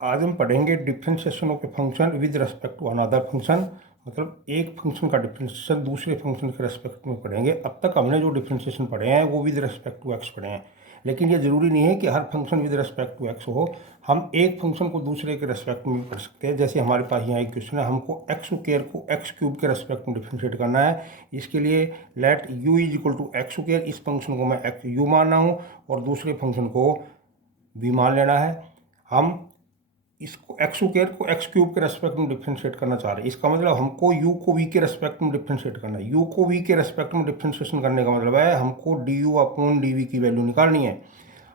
आज हम पढ़ेंगे differentiation of a function with respect to another function. मतलब एक फंक्शन का डिफ्रेंशिएशन दूसरे फंक्शन के रिस्पेक्ट में पढ़ेंगे। अब तक हमने जो डिफ्रेंशिएशन पढ़े हैं वो विद रिस्पेक्ट टू एक्स पढ़े हैं, लेकिन ये ज़रूरी नहीं है कि हर function with respect to x हो। हम एक फंक्शन को दूसरे के रिस्पेक्ट में पढ़ सकते हैं। जैसे हमारे पास यहाँ एक क्वेश्चन है, हमको एक्स स्क्वायर को एक्स क्यूब के रिस्पेक्ट में डिफ्रेंशिएट करना है। इसके लिए let u is equal to x square, इस फंक्शन को मैं एक्स यू मान रहा हूँ और दूसरे फंक्शन को वी मान लेना है। हम इसको एक्स स्क्वायर को एक्स क्यूब के रेस्पेक्ट में डिफ्रेंशिएट करना चाह रहे हैं। इसका मतलब हमको यू को वी के रेस्पेक्ट में डिफ्रेंशिएट करना है। यू को वी के रेस्पेक्ट में डिफ्रेंशिएशन करने का मतलब है हमको d u upon d v की वैल्यू निकालनी है।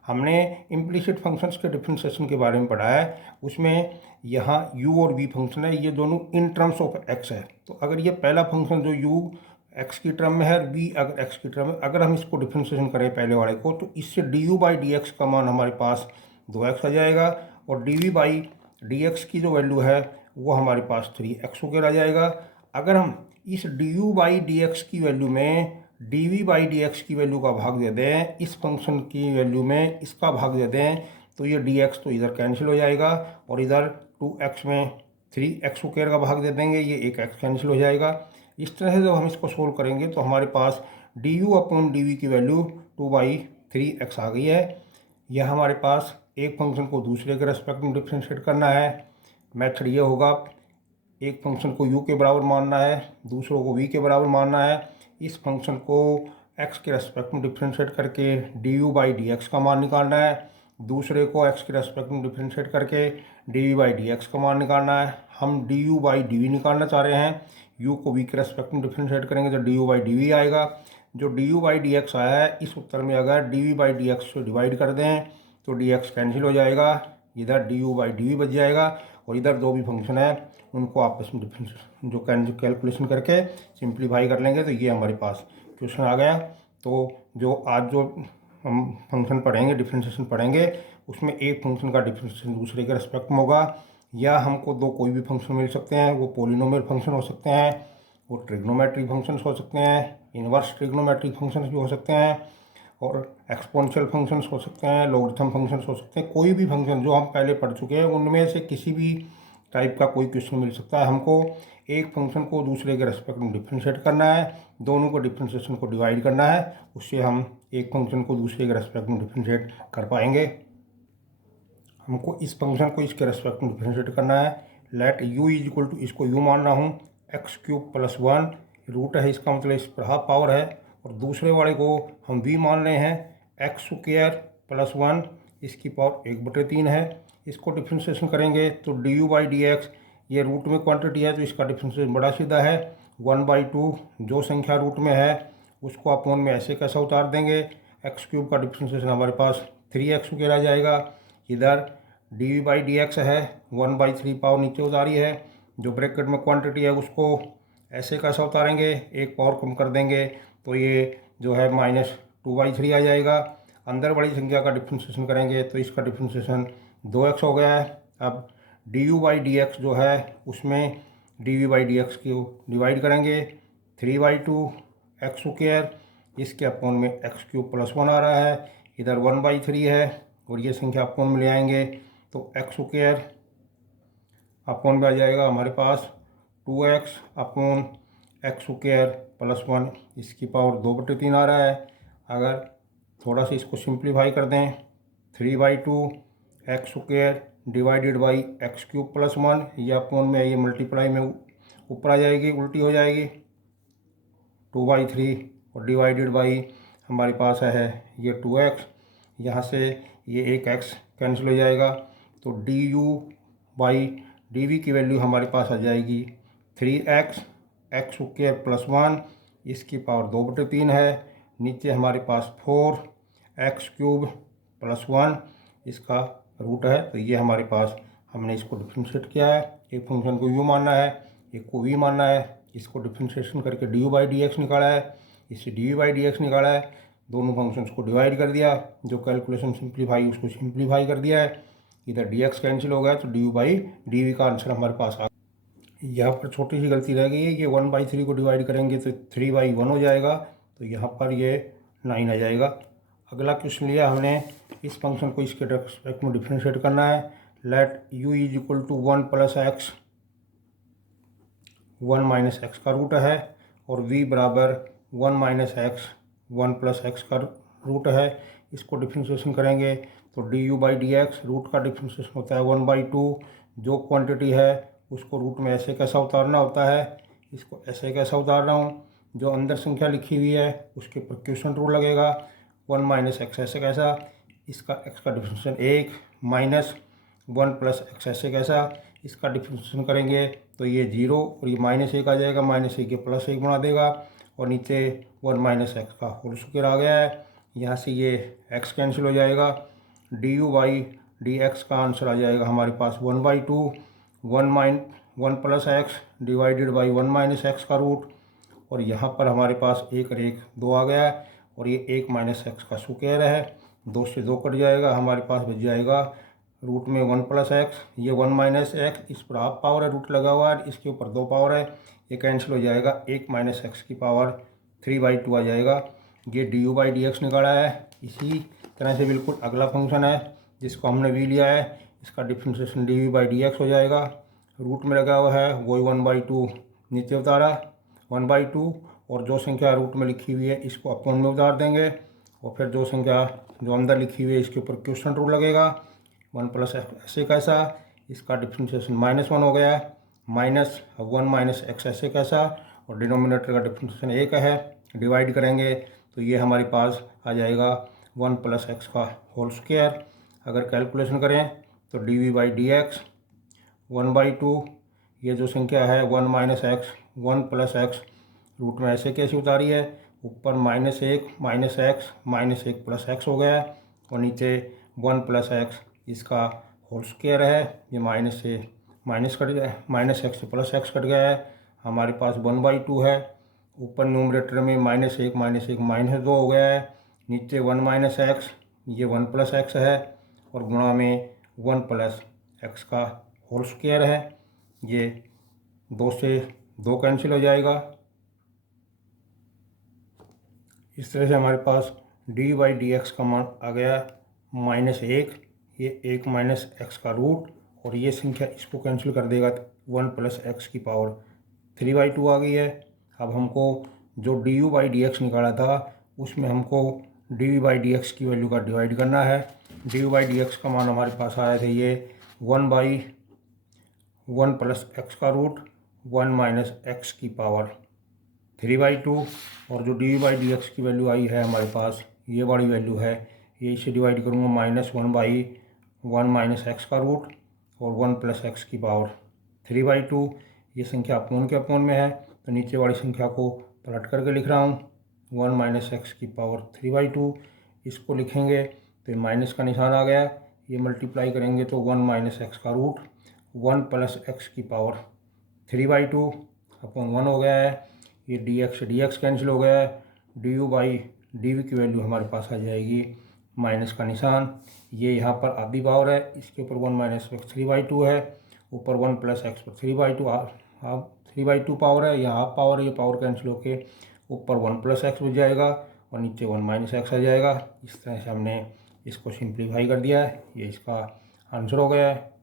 हमने इम्प्लिसिट फंक्शंस के डिफ्रेंशिएशन के बारे में पढ़ा है, उसमें यहाँ u और v फंक्शन है, ये दोनों इन टर्म्स ऑफ x है। तो अगर ये पहला फंक्शन जो u x की टर्म में है और v अगर x की टर्म में, अगर हम इसको डिफ्रेंशिएशन करें पहले वाले को, तो इससे du बाई डी एक्स का मान हमारे पास 2x आ जाएगा और dv बाई डी एक्स की जो वैल्यू है वो हमारे पास 3x वगैरह आ जाएगा। अगर हम इस du बाई डी एक्स की वैल्यू में dv बाई डी एक्स की वैल्यू का भाग दे दें, इस फंक्शन की वैल्यू में इसका भाग दे दें, तो ये dx तो इधर कैंसिल हो जाएगा और इधर 2x में 3x स्क्वायर का भाग दे देंगे, ये एक x कैंसिल हो जाएगा। इस तरह से जब हम इसको सोल्व करेंगे तो हमारे पास du अपॉन डी की वैल्यू 2/3x आ गई है। यह हमारे पास एक फंक्शन को दूसरे के रेस्पेक्ट में डिफ्रेंशिएट करना है। मेथड ये होगा, एक फंक्शन को u के बराबर मानना है, दूसरों को v के बराबर मानना है। इस फंक्शन को x के रेस्पेक्ट में डिफ्रेंशिएट करके du बाई डी एक्स का मान निकालना है, दूसरे को x के रेस्पेक्ट में डिफ्रेंशिएट करके dv बाई डी एक्स का मान निकालना है। हम du बाई डी निकालना चाह रहे हैं, u को v के रेस्पेक्ट में डिफ्रेंशिएट करेंगे तो du बाई डी आएगा। जो du बाई डी एक्स आया है, इस उत्तर में अगर dv बाई डी एक्स से डिवाइड कर दें तो dx कैंसिल हो जाएगा, इधर du बाई डी बच जाएगा और इधर दो भी फंक्शन है उनको आपस में डिफरेंशिएट जो कैलकुलेशन करके सिंप्लीफाई कर लेंगे तो ये हमारे पास क्वेश्चन आ गया। तो जो आज जो हम फंक्शन पढ़ेंगे, डिफरेंशिएशन पढ़ेंगे, उसमें एक फंक्शन का डिफरेंशिएशन दूसरे के रिस्पेक्ट में होगा, या हमको दो कोई भी फंक्शन मिल सकते हैं। वो पोलिनोमियल फंक्शन हो सकते हैं, वो ट्रिग्नोमेट्रिक फंक्शंस हो सकते हैं, इन्वर्स ट्रिग्नोमेट्रिक फंक्शंस भी हो सकते हैं और एक्सपोनेंशियल फंक्शंस हो सकते हैं, लॉगरिथम फंक्शंस हो सकते हैं। कोई भी फंक्शन जो हम पहले पढ़ चुके हैं उनमें से किसी भी टाइप का कोई क्वेश्चन मिल सकता है। हमको एक फंक्शन को दूसरे के रेस्पेक्ट में डिफ्रेंशिएट करना है, दोनों को डिफ्रेंशिएशन को डिवाइड करना है, उससे हम एक फंक्शन को दूसरे के रेस्पेक्ट में डिफ्रेंशिएट कर पाएंगे। हमको इस फंक्शन को इसके रेस्पेक्ट में डिफ्रेंशिएट करना है। Let u is equal to, इसको u मान रहा हूँ, एक्स क्यूब प्लस 1 रूट है, इसका मतलब इस पर हाफ पावर है, और दूसरे वाले को हम v मान रहे हैं एक्स स्क्वायर प्लस 1, इसकी पावर 1/3 है। इसको डिफ्रेंशिएशन करेंगे तो du बाई डी एक्स, ये रूट में क्वांटिटी है तो इसका डिफ्रेंशिएशन बड़ा सीधा है 1/2, जो संख्या रूट में है उसको अपॉन में ऐसे कैसा उतार देंगे, एक्स क्यूब का डिफ्रेंशिएशन हमारे पास 3x स्क्वायर आ जाएगा। इधर डी बाई डी एक्स है 1/3 पावर नीचे उतारी है, जो ब्रैकेट में क्वांटिटी है उसको ऐसे कैसा उतारेंगे, एक पावर कम कर देंगे तो ये जो है -2/3 आ जाएगा। अंदर बड़ी संख्या का डिफ्रेंशिएशन करेंगे तो इसका डिफ्रेंशिएशन 2x हो गया है। अब du बाई डी एक्स जो है उसमें dv बाई डी एक्स को डिवाइड करेंगे 3/2 एक्स स्क्वायर, इसके अपॉन में एक्स क्यूब प्लस 1 आ रहा है, इधर 1/3 है और ये संख्या अपॉन में ले आएंगे तो एक्स स्क्वायर अपॉन में आ जाएगा हमारे पास 2x upon x square plus 1, इसकी पावर 2/3 आ रहा है। अगर थोड़ा सा इसको सिंप्लीफाई कर दें, 3/2 x square divided by x cube plus 1, ये अपॉन में ये मल्टीप्लाई में ऊपर आ जाएगी, उल्टी हो जाएगी 2/3 और डिवाइडेड बाई हमारे पास है ये 2x, यहाँ से ये एक x कैंसिल हो जाएगा तो du बाई डी की वैल्यू हमारे पास आ जाएगी 3x एक्स स्क्वायर प्लस 1, इसकी पावर 2/3 है, नीचे हमारे पास 4x क्यूब प्लस 1, इसका रूट है। तो ये हमारे पास हमने इसको डिफ्रेंशिएट किया है। एक फंक्शन को u मानना है, एक को v मानना है, इसको डिफ्रेंशिएशन करके du बाई डी एक्स निकाला है, इससे dv बाई डी एक्स निकाला है, दोनों फंक्शंस को डिवाइड कर दिया, जो कैलकुलेशन सिंप्लीफाई उसको सिंप्लीफाई कर दिया है, इधर dx कैंसिल हो गया तो du बाई डी का आंसर हमारे पास आ। यहाँ पर छोटी सी गलती रह गई है, ये 1/3 को डिवाइड करेंगे तो 3/1 हो जाएगा, तो यहाँ पर ये 9 आ जाएगा। अगला क्वेश्चन लिया हमने, इस फंक्शन को इसके रेस्पेक्ट में डिफ्रेंशिएट करना है। Let u is equal to 1 plus x, 1 minus x का रूट है, और v बराबर 1 माइनस एक्स 1 प्लस एक्स का रूट है। इसको डिफ्रेंशिएशन करेंगे तो du by d x, root का डिफ्रेंशिएशन होता है 1/2। जो क्वांटिटी है उसको रूट में ऐसे कैसा उतारना होता है, इसको ऐसे कैसा उतार रहा हूँ, जो अंदर संख्या लिखी हुई है उसके ऊपर क्वेश्चन रूल लगेगा। 1 माइनस एक्स ऐसे कैसा, इसका एक्स का डिफ्रेंशिएशन 1 माइनस 1 प्लस एक्स ऐसे कैसा, इसका डिफ्रेंशिएशन करेंगे तो ये 0 और ये -1 आ जाएगा, -1 ये +1 बना देगा, और नीचे 1 माइनस एक्स का होल स्क्वायर आ गया है। यहाँ से ये x कैंसिल हो जाएगा, du बाई डी एक्स का आंसर आ जाएगा हमारे पास 1/2, 1 plus x divided by 1 minus x का रूट, और यहाँ पर हमारे पास 1 और 1 2 आ गया है, और ये 1 माइनस एक्स का स्क्वायर है, 2 से 2 कट जाएगा, हमारे पास बच जाएगा रूट में 1 प्लस एक्स, ये 1 माइनस एक्स, इस पर हाफ पावर है, रूट लगा हुआ है, इसके ऊपर 2 पावर है, ये कैंसिल हो जाएगा, 1 माइनस एक्स की पावर 3/2 आ जाएगा। ये du बाई डी एक्स निकाला है। इसी तरह से बिल्कुल अगला फंक्शन है जिसको हमने v लिया है, इसका differentiation dv by d x हो जाएगा, रूट में लगा हुआ है वही 1/2 नीचे उतारा 1/2, और जो संख्या रूट में लिखी हुई है इसको अपॉन में उतार देंगे, और फिर जो संख्या जो अंदर लिखी हुई है इसके ऊपर क्वेश्चन रूल लगेगा। 1 प्लस एक्स ऐसे कैसा, इसका डिफ्रेंशिएशन -1 हो गया, -1 माइनस एक्स ऐसे कैसा, और डिनोमिनेटर का डिफ्रेंशिएशन 1 है, डिवाइड करेंगे तो ये हमारे पास आ जाएगा 1 प्लस एक्स का होल स्क्वायर। अगर कैलकुलेशन करें तो डी बाई डी एक्स 1/2, ये जो संख्या है 1 minus x 1 plus x, root में ऐसे कैसे उतारी है, ऊपर -1 माइनस एक्स -1 प्लस एक्स हो गया, और नीचे 1 प्लस एक्स इसका होल स्क्वायर है, ये माइनस से माइनस कट गया, -x से प्लस एक्स कट गया है, हमारे पास 1/2 है, ऊपर न्यूमरेटर में -1 -2 हो गया है, नीचे 1 माइनस एक्स, ये 1 प्लस एक्स है, और गुणा में 1 प्लस एक्स का होल स्क्वायर है, ये 2 से 2 कैंसिल हो जाएगा। इस तरह से हमारे पास डी बाई डी एक्स का मान आ गया -1, ये 1 माइनस एक्स का रूट, और ये संख्या इसको कैंसिल कर देगा, 1 प्लस एक्स की पावर 3/2 आ गई है। अब हमको जो d u by d x निकाला था उसमें हमको d v by d x की वैल्यू का डिवाइड करना है। D u by d x का मान हमारे पास आया था ये 1/1 प्लस एक्स का रूट 1 माइनस एक्स की पावर 3/2, और जो डी बाई डी एक्स की वैल्यू आई है हमारे पास ये बड़ी वैल्यू है, ये इसे डिवाइड करूँगा -1/1 माइनस एक्स का रूट और 1 प्लस एक्स की पावर 3/2। ये संख्या अपोन के अपोन में है तो नीचे वाली संख्या को पलट करके लिख रहा हूँ, 1 माइनस एक्स की पावर 3/2, इसको लिखेंगे तो ये माइनस का निशान आ गया, ये मल्टीप्लाई करेंगे तो 1 माइनस एक्स का रूट 1 प्लस एक्स की पावर 3/2 अपॉन 1 हो गया है। ये डी एक्स कैंसिल हो गया है, d u by d v की वैल्यू हमारे पास आ जाएगी माइनस का निशान, ये यहाँ पर आधी पावर है, इसके ऊपर 1 माइनस एक्स 3/2 है, ऊपर 1 प्लस एक्स पर 3/2 हाफ 3/2 पावर है, यहाँ हाफ पावर है, ये पावर कैंसिल होके ऊपर 1 प्लस एक्स बच जाएगा और नीचे 1 माइनस एक्स आ जाएगा। इस तरह से हमने इसको सिंप्लीफाई कर दिया है, ये इसका आंसर हो गया है।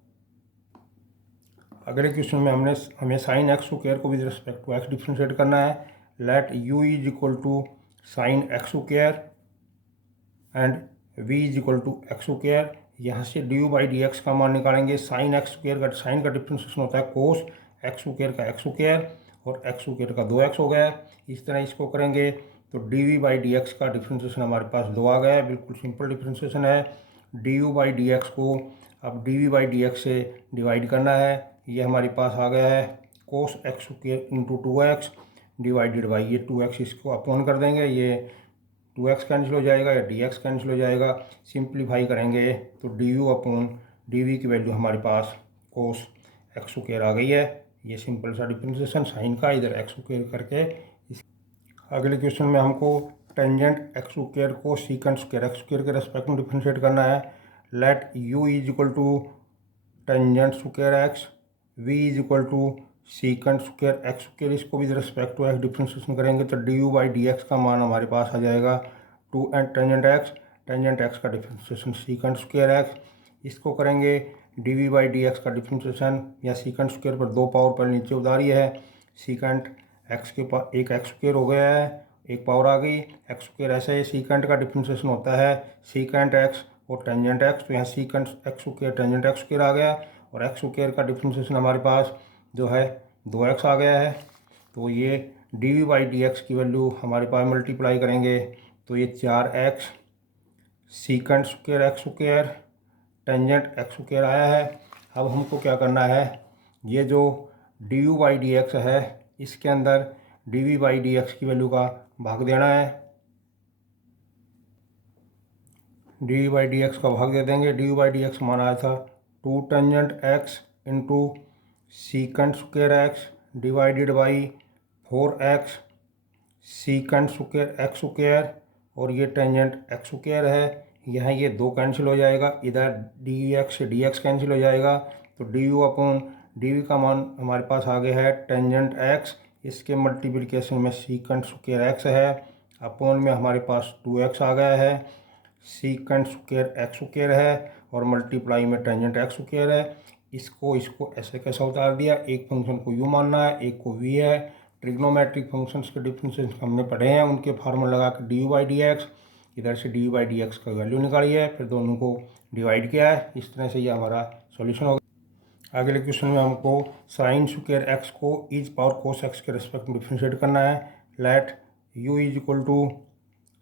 अगले क्वेश्चन में हमें साइन एक्स स्क्वायर को with respect to x differentiate करना है। Let u is equal to sine x square and v is equal to x square. यहाँ से d u by d x का मान निकालेंगे। साइन एक्स स्क्वायर का sine का डिफ्रेंशिएशन होता है कोस एक्स स्क्वायर का एक्स स्क्वायर और एक्स स्क्वायर का 2x हो गया। इस तरह इसको करेंगे तो d v by d x का डिफ्रेंशिएशन हमारे पास 2 आ गया है, बिल्कुल सिंपल डिफ्रेंशिएशन है। D u by d x को अब d v by d x से डिवाइड करना है, ये हमारे पास आ गया है cos x square into 2x divided by ये 2x, इसको अपॉन कर देंगे, ये 2x कैंसिल हो जाएगा या dx कैंसिल हो जाएगा। सिंप्लीफाई करेंगे तो d u upon d v की वैल्यू हमारे पास कोस एक्स स्क्वायर आ गई है। ये सिंपल सा डिफ्रेंशिएशन साइन का, इधर एक्स स्क्वायर करके अगले क्वेश्चन में हमको टेंजेंट एक्स स्क्वायर को सीकेंट स्क्वायर एक्स स्क्वायर के रेस्पेक्ट में डिफ्रेंशिएट करना है। Let u is equal to tangent square x, v is equal to secant square x square, इसको भी रिस्पेक्ट टू एक्स डिफ्रेंशिएशन करेंगे तो d u by d x का मान हमारे पास आ जाएगा 2 टेंजेंट एक्स का डिफ्रेंशिएशन सीकेंट स्क्वायर एक्स, इसको करेंगे d v by d x का डिफ्रेंशिएशन या सीकेंट स्क्वायर पर 2 पावर पहले नीचे उतारी है, सीकेंट एक्स के पास एक एक्स स्क्वायर हो गया है, एक पावर आ गई एक्स स्क्वायर। ऐसे ही सीकेंट का डिफ्रेंशिएशन होता है सीकेंट एक्स और टेंजेंट एक्स, तो यहाँ secant x square tangent x square आ गया, और एक्स स्क्वायर का डिफ्रेंशिएशन हमारे पास जो है 2x आ गया है। तो ये d v by d x की वैल्यू हमारे पास मल्टीप्लाई करेंगे तो ये 4x secant square x square tangent x square आया है। अब हमको क्या करना है, ये जो d u by d x है इसके अंदर d v by d x की वैल्यू का भाग देना है, d v by d x का भाग दे देंगे। D u by d x माना आया था 2 tangent x into secant square x divided by 4x secant square x square, और ये टेंजेंट एक्स स्क्वायर है, यहाँ ये 2 कैंसिल हो जाएगा, इधर डी एक्स से डी एक्स कैंसिल हो जाएगा, तो d u upon d v का मान हमारे पास आ गया है टेंजेंट एक्स, इसके मल्टीप्लिकेशन में सीकेंट स्क्वायर एक्स है, अपॉन में हमारे पास 2x आ गया है, सीकेंट स्क्वायर एक्स स्क्वायर है और मल्टीप्लाई में टेंजेंट एक्स स्क्वायर है। इसको ऐसे कैसा उतार दिया, एक फंक्शन को यू मानना है, एक को वी है। ट्रिग्नोमेट्रिक फंक्शंस के डिफरेंशिएशन हमने पढ़े हैं, उनके फार्मूला लगा के D u by d x, इधर से d u by d x का वैल्यू निकाली है, फिर दोनों को डिवाइड किया है। इस तरह से ये हमारा सॉल्यूशन होगा। अगले क्वेश्चन में हमको साइन स्क्वायर एक्स को इज पावर कोस एक्स के रिस्पेक्ट में डिफ्रेंशिएट करना है। Let u is equal to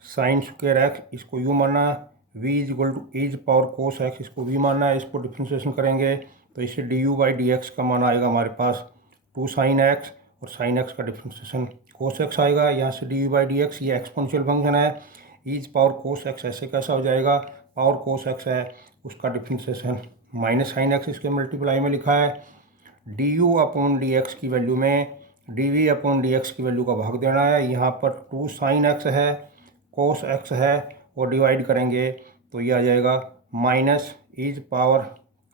sine square x, इसको यू मानना है, v is equal to e's power cos x, इसको वी मानना है। इसको डिफ्रेंशिएशन करेंगे तो इससे d u by d x का मान आएगा हमारे पास 2 साइन एक्स, और साइन एक्स का डिफ्रेंशिएशन कोस एक्स आएगा। यहाँ से d u by d x ये एक्सपोनेंशियल फंक्शन है, इज पावर कोस एक्स ऐसे कैसा हो जाएगा, पावर कोस एक्स है उसका डिफ्रेंशिएशन माइनस साइन एक्स इसके मल्टीप्लाई में लिखा है। D u upon d x की वैल्यू में d v upon d x की वैल्यू का भाग देना है। यहाँ पर 2 साइन एक्स है, कोस एक्स है, और डिवाइड करेंगे तो ये आ जाएगा minus e's power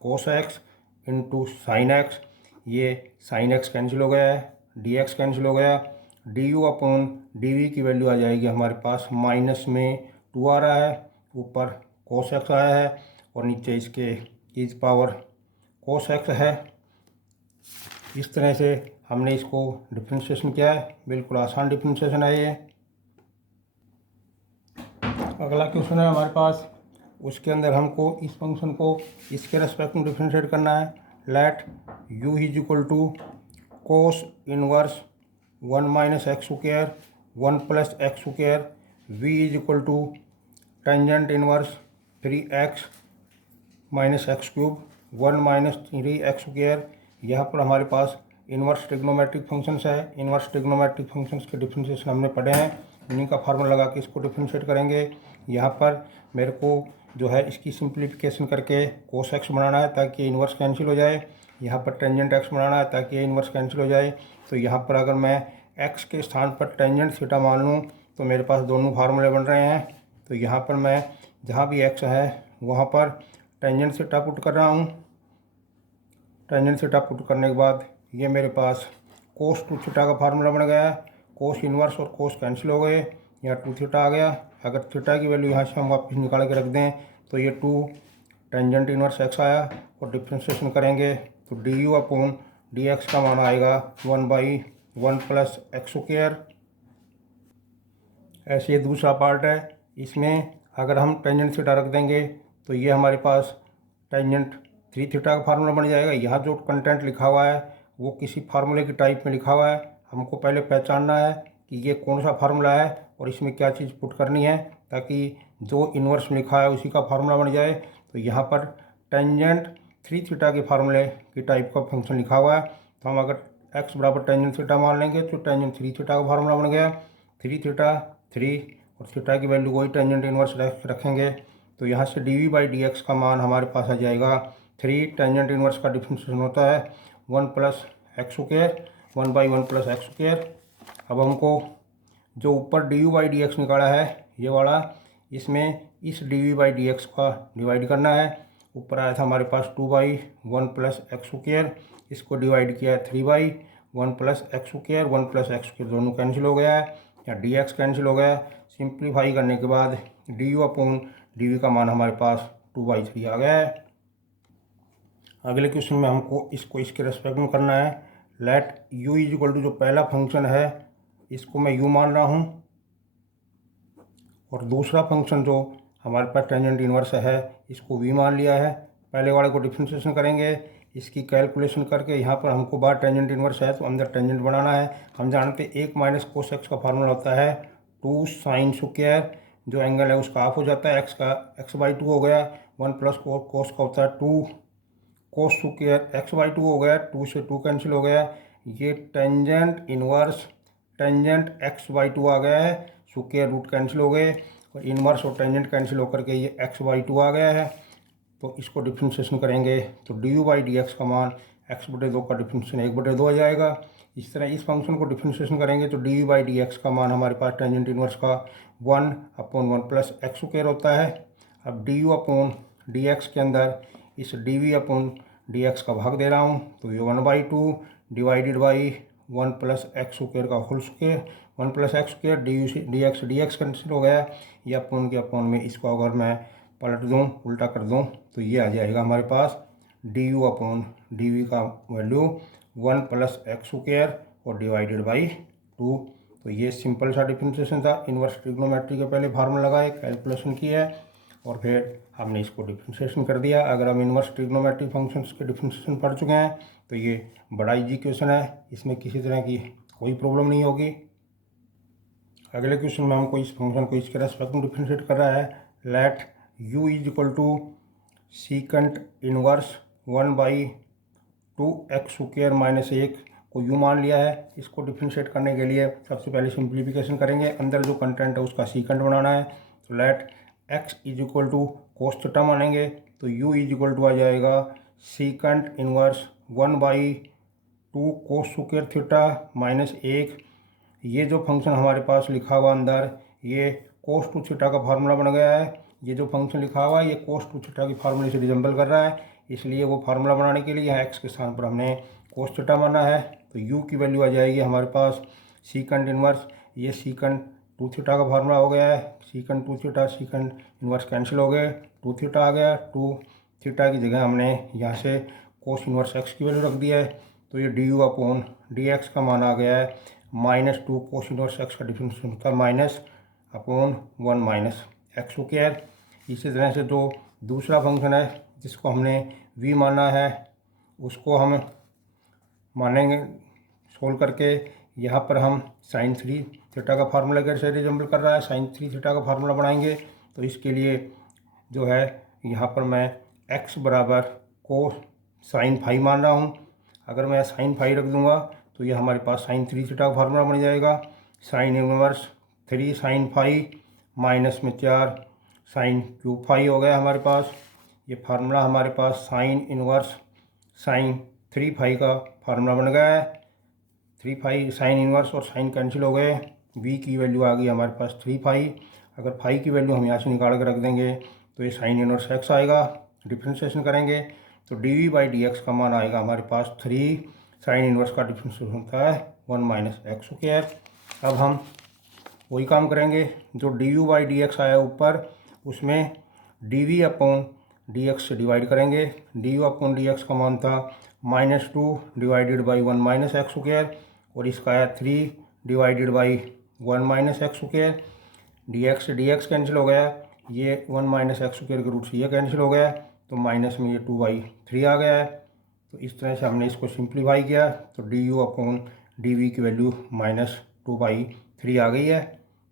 cos x into sine x, ये साइन एक्स कैंसिल हो गया है, डी एक्स कैंसिल हो गया, d u upon d v की वैल्यू आ जाएगी हमारे पास माइनस में 2 आ रहा है, ऊपर कोस एक्स आया है और नीचे इसके इज पावर कोस एक्स है। इस तरह से हमने इसको डिफ्रेंशिएशन किया है, बिल्कुल आसान डिफ्रेंशिएशन है ये। अगला क्वेश्चन है हमारे पास, उसके अंदर हमको इस फंक्शन को इसके रेस्पेक्ट में डिफ्रेंशिएट करना है। Let u is equal to cos inverse 1 minus x square 1 plus x square, v is equal to tangent inverse 3x minus x cube 1 minus 3x square. यहाँ पर हमारे पास इनवर्स ट्रिग्नोमेट्रिक फंक्शंस है, inverse trigonometric functions के differentiation हमने पढ़े हैं, इन्हीं का फार्मूला लगा के इसको डिफ्रेंशिएट करेंगे। यहाँ पर मेरे को जो है इसकी सिंप्लीफिकेशन करके कोस एक्स बनाना है ताकि इनवर्स कैंसिल हो जाए, यहाँ पर टेंजेंट एक्स बनाना है ताकि इनवर्स कैंसिल हो जाए। तो यहाँ पर अगर मैं एक्स के स्थान पर टेंजेंट थीटा मान लूँ तो मेरे पास दोनों फार्मूले बन रहे हैं। तो यहाँ पर मैं जहाँ भी एक्स है वहाँ पर टेंजेंट थीटा पुट कर रहा हूँ, टेंजेंट थीटा पुट करने के बाद ये मेरे पास कोस 2 थीटा का फार्मूला बन गया है, कोस इनवर्स और कोस कैंसिल हो गए, यहाँ 2 थीटा आ गया। अगर थीटा की वैल्यू यहाँ से हम वापस निकाल के रख दें तो ये 2 टेंजेंट इनवर्स एक्स आया, और डिफ्रेंशिएशन करेंगे तो d u upon d x का मान आएगा 1/1 प्लस एक्स स्क्वायर। ऐसे ये दूसरा पार्ट है, इसमें अगर हम टेंजेंट थीटा रख देंगे तो ये हमारे पास टेंजेंट 3 थीटा का फार्मूला बन जाएगा। यहाँ जो कंटेंट लिखा हुआ है वो किसी फार्मूले के टाइप में लिखा हुआ है, हमको पहले पहचानना है कि ये कौन सा फार्मूला है और इसमें क्या चीज़ पुट करनी है ताकि जो इन्वर्स में लिखा है उसी का फार्मूला बन जाए। तो यहाँ पर टेंजेंट 3 थीटा के फार्मूले की टाइप का फंक्शन लिखा हुआ है, तो हम अगर x बराबर टेंजेंट थीटा मान लेंगे तो टेंजेंट 3 थीटा का फार्मूला बन गया। 3 थीटा 3 और थीटा की वैल्यू वही टेंजेंट इनवर्स रखेंगे तो यहाँ से d v by d x का मान हमारे पास आ जाएगा 3, टेंजेंट इनवर्स का डिफ्रेंशिएशन होता है 1 plus x square 1/1 plus x square. अब हमको जो ऊपर d u by d x निकाला है ये वाला, इसमें इस d v by d x का डिवाइड करना है। ऊपर आया था हमारे पास 2/1 प्लस एक्स स्क्वायर, इसको डिवाइड किया है 3/1 plus x square, 1 plus x square दोनों कैंसिल हो गया है, या डी एक्स कैंसिल हो गया। सिंप्लीफाई करने के बाद d u upon d v का मान हमारे पास 2/3 आ गया है। अगले क्वेश्चन में हमको इसको इसके रेस्पेक्ट में करना है। Let u is equal to, जो पहला फंक्शन है इसको मैं u मान रहा हूँ, और दूसरा फंक्शन जो हमारे पास टेंजेंट इनवर्स है इसको v मान लिया है। पहले वाले को डिफ्रेंशिएशन करेंगे, इसकी कैलकुलेशन करके यहाँ पर हमको बाहर टेंजेंट इनवर्स है तो अंदर टेंजेंट बनाना है। हम जानते हैं 1 माइनस कोस एक्स का फार्मूला होता है 2 साइन स्क्वायर, जो एंगल है उसका हाफ हो जाता है, x/2 हो गया। 1 प्लस कोस का होता है 2 कोस स्क्वायर, x/2 हो गया, 2 से 2 कैंसिल हो गया। ये टेंजेंट इनवर्स टेंजेंट x/2 आ गया है, स्क्वायर रूट कैंसिल हो गए और इनवर्स और टेंजेंट कैंसिल होकर के ये x/2 आ गया है। तो इसको डिफ्रेंशिएशन करेंगे तो du/dx का मान x/2 का डिफ्रेंशिएशन 1/2 आ जाएगा। इस तरह इस फंक्शन को डिफ्रेंशिएशन करेंगे तो du/dx का मान हमारे पास टेंजेंट इनवर्स का 1/1 प्लस एक्स स्क्वायर होता है। अब du/dx के अंदर इस dv/dx का भाग दे रहा हूँ तो ये 1/2 divided by 1 plus x square का whole square, 1 plus x square dx cancel हो गया। ये अपॉन के अपॉन में इसको अगर मैं पलट दूँ, उल्टा कर दूँ तो ये आ जाएगा हमारे पास du/dv का वैल्यू 1 प्लस एक्स स्क्वायर और डिवाइडेड बाई 2। तो ये सिंपल सा डिफ्रेंशिएशन था। इनवर्स ट्रिग्नोमेट्री के पहले फार्मूला लगाए, कैलकुलेशन की है और फिर हमने इसको डिफ्रेंशिएशन कर दिया। अगर हम इनवर्स ट्रिग्नोमेट्री फंक्शंस के डिफ्रेंशिएशन पढ़ चुके हैं तो ये बड़ा इजी क्वेश्चन है, इसमें किसी तरह की कोई प्रॉब्लम नहीं होगी। अगले क्वेश्चन में हमको इस फंक्शन को इसके रेस्पेक्ट में डिफ्रेंशिएट कर रहा है। Let u is equal to secant inverse 1/2 x square minus 1 को u मान लिया है। इसको डिफ्रेंशिएट करने के लिए सबसे पहले सिंप्लीफिकेशन करेंगे, अंदर जो कंटेंट है उसका सीकेंट बनाना है। तो let x is equal to cos theta मानेंगे तो u इज इक्वल टू आ जाएगा secant inverse 1/2 cos square theta minus 1। ये जो फंक्शन हमारे पास लिखा हुआ अंदर ये कोस टू थीटा का फार्मूला बन गया है। ये जो फंक्शन लिखा हुआ है ये कोस टू थीटा की फार्मूले से रिजेंबल कर रहा है, इसलिए वो फार्मूला बनाने के लिए यहाँ x के स्थान पर हमने कोस थीटा माना है। तो u की वैल्यू आ जाएगी हमारे पास सीकेंट इनवर्स, ये सीकेंट 2 थीटा का फार्मूला हो गया है, secant 2 theta secant inverse cancel हो गए, 2 थीटा आ गया। 2 थीटा की जगह हमने यहाँ से कोस इनवर्स x की वैल्यू रख दी है तो ये du/dx का मान आ गया है -2 कोस इनवर्स x का डिफरेंशिएशन होता है -1 माइनस एक्स स्क्वायर। इसी तरह से जो दूसरा फंक्शन है जिसको हमने v माना है उसको हम मानेंगे सोल्व करके। यहाँ पर हम साइन 3 थीटा का फार्मूला कैसे रिजेंबल कर रहा है, साइन 3 थीटा का फार्मूला बनाएंगे। तो इसके लिए जो है यहाँ पर मैं x बराबर को साइन 5 मान रहा हूँ। अगर मैं साइन 5 रख दूँगा तो ये हमारे पास साइन 3 थीटा का फार्मूला बन जाएगा। साइन इनवर्स 3 साइन 5 माइनस में 4 साइन क्यूब 5 हो गया हमारे पास। ये फार्मूला हमारे पास साइन इनवर्स साइन 3 5 का फार्मूला बन गया है। 3 5 साइन इनवर्स और साइन कैंसिल हो गए, v की वैल्यू आ गई हमारे पास 3 5। अगर 5 की वैल्यू हम यहाँ से निकाल कर रख देंगे तो ये साइन इनवर्स x आएगा। डिफ्रेंशिएशन करेंगे तो dv/dx का मान आएगा हमारे पास 3 साइन इनवर्स का डिफ्रेंशिएशन होता है 1 माइनस एक्स स्क्वायर। अब हम वही काम करेंगे, जो du/dx आया ऊपर उसमें dv/dx से डिवाइड करेंगे। du/dx का मान था -2 divided by 1 minus x square और इसका आया 3 divided by 1 minus x square. dx से dx कैंसिल हो गया, ये 1 माइनस एक्स स्क्वायर के रूट से ये कैंसिल हो गया तो माइनस में ये 2/3 आ गया है। तो इस तरह से हमने इसको सिंप्लीफाई किया तो du/dv की वैल्यू -2/3 आ गई है।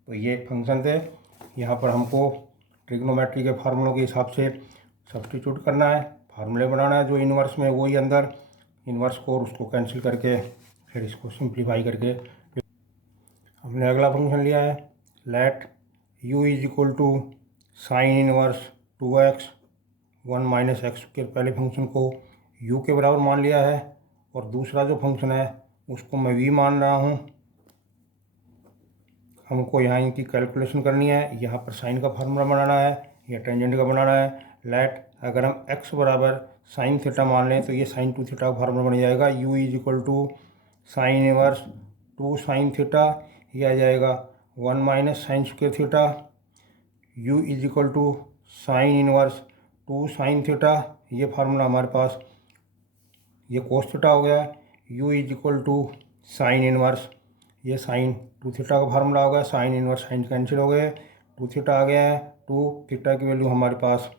तो ये फंक्शन थे, यहाँ पर हमको ट्रिग्नोमेट्री के फार्मूलों के हिसाब से सब्स्टिट्यूट करना है, फार्मूले बनाना है जो इनवर्स में वही अंदर इनवर्स को और उसको कैंसिल करके फिर इसको सिंप्लीफाई करके हमने अगला फंक्शन लिया है। Let u is equal to sine inverse 2x 1 minus x square, पहले फंक्शन को u के बराबर मान लिया है और दूसरा जो फंक्शन है उसको मैं v मान रहा हूँ। हमको यहाँ इनकी कैलकुलेशन करनी है, यहाँ पर साइन का फार्मूला बनाना है या टेंजेंट का बनाना है। लेट अगर हम x बराबर साइन थीटा मान लें तो ये साइन 2 थीटा का फार्मूला बन जाएगा। u is equal to sine inverse 2 sine theta, ये आ जाएगा 1 minus sine square theta. u is equal to sine inverse 2 sine theta, ये फार्मूला हमारे पास ये कोस थीटा हो गया, u is equal to sine inverse, ये साइन टू थीटा का फार्मूला हो गया, साइन इनवर्स साइन कैंसिल हो गए, टू थीटा आ गया है, टू थीटा की वैल्यू हमारे पास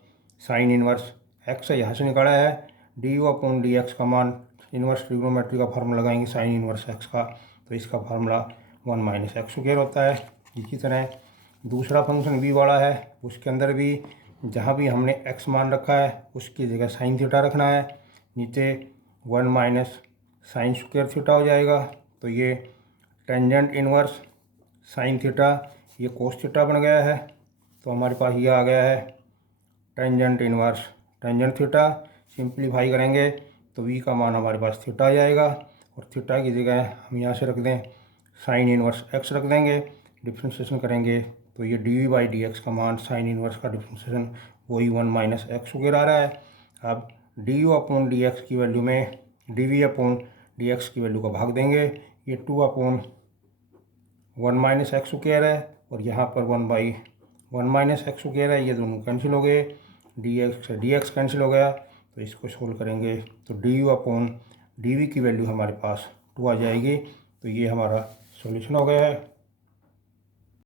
साइन इनवर्स एक्स है, यहाँ से निकाला है, d u upon d x का मान इनवर्स ट्रिग्नोमेट्री का फार्मूला लगाएंगे साइन इनवर्स एक्स का, तो इसका फार्मूला 1 माइनस एक्स स्क्वायर होता है। इसी तरह दूसरा फंक्शन v वाला है, उसके अंदर भी जहाँ भी हमने x मान रखा है उसकी जगह साइन थीटा रखना है, नीचे 1 माइनस साइन स्क्वायर थीटा हो जाएगा, तो ये टेंजेंट इनवर्स साइन थीटा, ये कोस थीटा बन गया है, तो हमारे पास ये आ गया है tangent inverse tangent theta. Simplify करेंगे तो v का मान हमारे पास थीटा आ जाएगा, और थीटा की जगह हम यहाँ से रख दें साइन इनवर्स x रख देंगे, डिफ्रेंशिएशन करेंगे तो ये d v by d x का मान साइन इनवर्स का डिफ्रेंशिएशन वही 1 माइनस एक्स वगैरह आ रहा है। अब d u upon d x की वैल्यू में d v upon d x की वैल्यू का भाग देंगे, ये 2 अपॉन 1 माइनस एक्स स्क्वायर है, और यहाँ पर 1 माइनस एक्स स्क्वायर है, ये दोनों कैंसिल हो गए, डी एक्स कैंसिल हो गया, तो इसको सोल्व करेंगे तो d u upon d v की वैल्यू हमारे पास 2 आ जाएगी, तो ये हमारा सॉल्यूशन हो गया है।